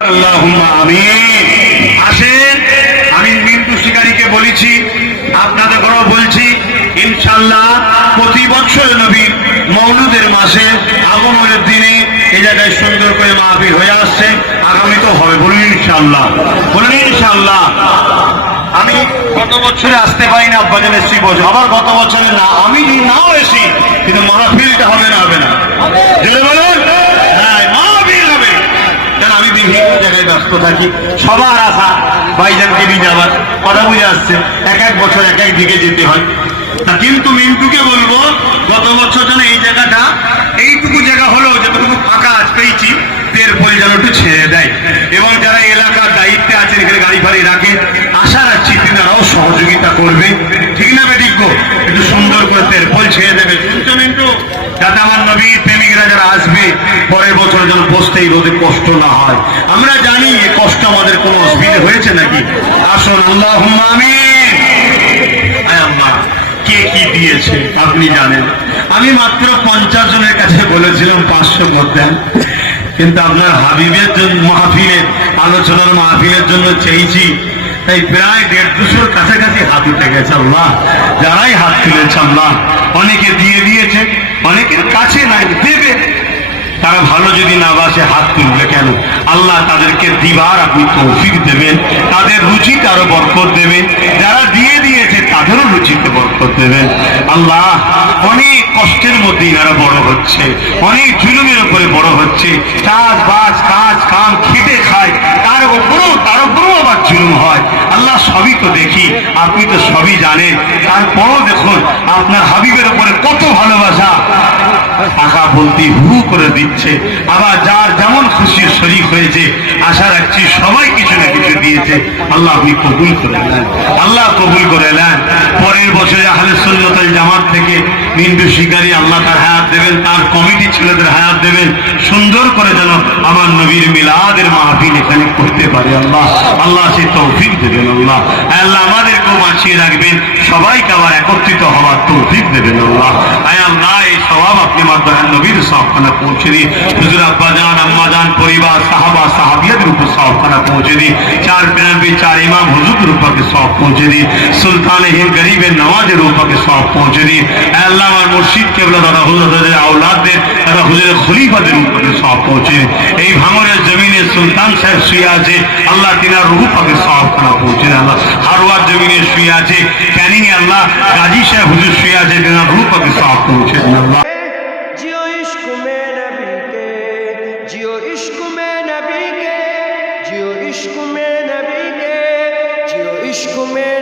আল্লাহুম্মা আমিন। আসেন, আমি মিন্টু শিকারীকে বলেছি, আপনাদেরও বলছি, ইনশাআল্লাহ প্রতি বছর নবীর মওলুদের মাসে আগমনের দিনে এই জায়গায় সুন্দর করে মাহফিল হয়ে আসছে, আগামীতেও হবে। বলুন ইনশাআল্লাহ, বলুন ইনশাআল্লাহ। আমি গত বছরে আসতে পারি না, আব্বাজান এসছি বছর, আবার গত বছরে না, আমি নাও এসি, কিন্তু মাহফিলটা হবে না, হবে না, জোরে বলুন। হ্যাঁ, মাহফিল হবে। কেন আমি বিভিন্ন জায়গায় ব্যস্ত থাকি, সবার আশা ভাইজানকে নিয়ে যাবার কথা বুঝে আসছে, এক এক বছর এক এক দিকে যেতে হয়। তা কিন্তু মিন্টুকে বলবো, গত বছর যেন এই জায়গাটা, এইটুকু জায়গা হলো যতটুকু ফাঁকা পেয়েছি, এরপরে যেন একটু ছেড়ে দেয়, এবং যারা এলাকার দায়িত্বে আছেন, এখানে গাড়ি ফাড়ি রাখে, আশা রাখছি তিনারাও সহযোগিতা করবে, ঠিক না বেঠিক? একটু সুন্দর করে তেরপল ছেড়ে দেবে, শুনছো মিন্টু? যাতে আমার নবীর প্রেমিকরা যারা আসবে পরের বছর যেন বসতে এই রোদে কষ্ট না হয়। আমরা জানি এই কষ্ট আমাদের কোনো অসুবিধা হয়েছে নাকি? আসুন, আল্লাহুম্মা আমিন। আল্লাহ কে কি দিয়েছে আপনি জানেন। আমি মাত্র 50 জনের কাছে বলেছিলাম 500 করতেন, কিন্তু আপনার হাবিবের জন্য মাহফিলের আলোচনার মাহফিলের জন্য চেয়েছি, তাই প্রায় 150-200 কাছাকাছি হাত উঠে গেছে। আল্লাহ, যারাই হাত তুলেছে আল্লাহ, অনেকে দিয়ে দিয়েছে, অনেকের কাছে নাই, দেবে। তারা ভালো যদি না বাসে হাত তুলবে কেন? আল্লাহ তাদেরকে দিবার আপনি তৌফিক দেবেন, তাদের রুচিতে আরো বরকত দেবেন, যারা দিয়ে দিয়েছে তাদেরও রুচিতে বরকত দেবেন। আল্লাহ, অনেক কষ্টের মধ্যে এনারা বড় হচ্ছে, অনেক জুলুমের উপরে বড় হচ্ছে, চাষবাস কাজ কাম খেটে খায়, তার উপরেও আবার জুলুম হয়। আল্লাহ সবই তো দেখি, আপনি তো সবই জানেন, তারপরও দেখুন আপনার হাবিবের উপরে কত ভালোবাসা, টাকা বলতে হু করে দিচ্ছে, আবার যার যেমন খুশি শরীক হয়েছে, আশা রাখছি সবাই কিছু না কিছু দিয়েছে। আল্লাহ আপনি কবুল করে নেন, আল্লাহ কবুল করে নেন। পরের বছরে আহলে সুন্নাত ওয়াল জামাত থেকে মিন্টু শিকারী আল্লাহ তার হায়াত দেবেন, তার কমিটি ছেলেদের হায়াত দেবেন, সুন্দর করে যেন আমার নবীর মিলাদের মাহফিল এখানে করতে পারে। আল্লাহ আল্লাহ সে তৌফিক দেবেন। আল্লাহ আল্লাহ আমাদেরকেও বাঁচিয়ে রাখবেন, সবাইকে আবার একত্রিত হওয়ার তৌফিক দেবেন। আল্লাহ আল্লাহ এই সওয়াব আপনি মাদ্দার নবীর সওয়াবখানা পৌঁছে দিন, হুজুর আব্বাজান আম্মাজান পরিবার সাহাবা সাহাবিয়াদের উপর সওয়াবখানা পৌঁছে দিন, 4 পিরানবি 4 ইমাম হুজুরের উপরে সওয়াব পৌঁছে দিন, সুলতানে হিন্দ গরিবের নওয়াজের উপরে সওয়াব পৌঁছে দিন। আল্লাহ আমার মুর্শিদ কেবলা দাদা হুজুরের আওলাদদের, দাদা হুজুরের খলিফাদের উপরে সওয়াব পৌঁছে দিন। এই ভাঙনের জমিনে সুলতান সাহেব শুয়ে আছে, আল্লাহ তিনার রূহ পাকে সওয়াবখানা পৌঁছে দেন। আল্লাহ হারওয়ার জমিনে শুয়ে আছে, ক্যানিং এ আল্লাহ গাজী সাহেব হুজুর শুয়ে আছে, তিনার রূহ পাকে সওয়াব পৌঁছে দেন। আল্লাহ जियो इश्क में नबी के, जियो इश्क में नबी के, जियो इश्क में नबी के, जियो इश्क में